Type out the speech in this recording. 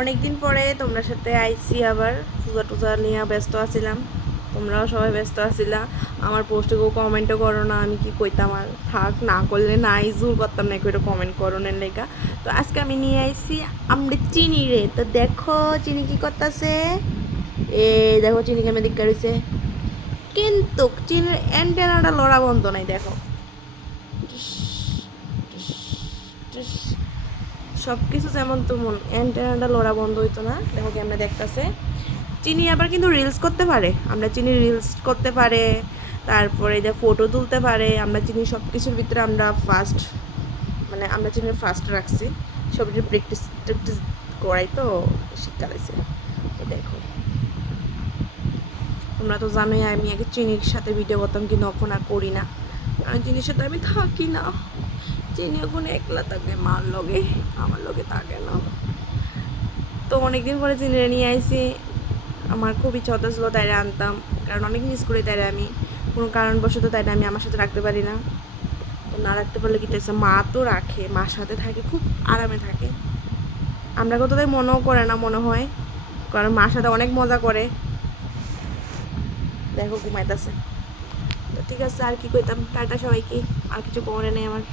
অনেক দিন পরে তোমরা সাথে আইসি আবার পূজা টুজা নিয়ে ব্যস্ত আছিলাম, তোমরাও সবাই ব্যস্ত আছিলা। আমার পোস্টে কেউ কমেন্টও করো না, আমি কি কইতাম আর, থাক না করলে নাই জোর করতাম না, কেউ কমেন্ট করো না লেখা। তো আজকে আমি নিয়ে আইসি আমরা চিনি রে। তো দেখো চিনি কি করতেছে, এ দেখো চিনি কেমন দিক রয়েছে, কিন্তু চিনির অ্যান্টেনাটা লড়া বন্ধ নাই, দেখো সব কিছু যেমন তেমন অ্যান্টেনাটা লড়া বন্ধ হইতো না। দেখো কেমনে দেখতেছে। চিনি আবার কিন্তু রিলস করতে পারে, আমরা চিনি রিলস করতে পারে, তারপরে যে ফটো তুলতে পারে। আমরা চিনি সব কিছুর ভিতরে আমরা ফার্স্ট, মানে আমরা চিনি ফার্স্ট রাখছি, সব কিছু প্র্যাকটিস ট্যাকটিস করাই তো শীতকালেছে। তো দেখো তোমরা তো জানোই আমি আগে চিনির সাথে ভিডিও করতাম, কিন্তু এখন আর করি না, কারণ চিনির সাথে আমি থাকি না। চিনি এখন একলা থাকে, মার লগে, আমার লগে থাকে না। তো অনেকদিন পরে চিনিরে নিয়ে আইসি, আমার খুব ইচ্ছা হতেছিল তাইরে আনতাম, কারণ অনেক মিস করি তাইরে আমি। কোনো কারণবশত তাইরে আমি আমার সাথে রাখতে পারি না। তো না রাখতে পারলে কি হচ্ছে, মা তো রাখে, মার সাথে থাকে, খুব আরামে থাকে। আমরা কত তাই মনেও করে না মনে হয়, কারণ মার সাথে অনেক মজা করে। দেখো ঘুমাইতেছে। তো ঠিক আছে, আর কি কইতাম, টাটা সবাইকে, আর কিছু করে নেই আমার।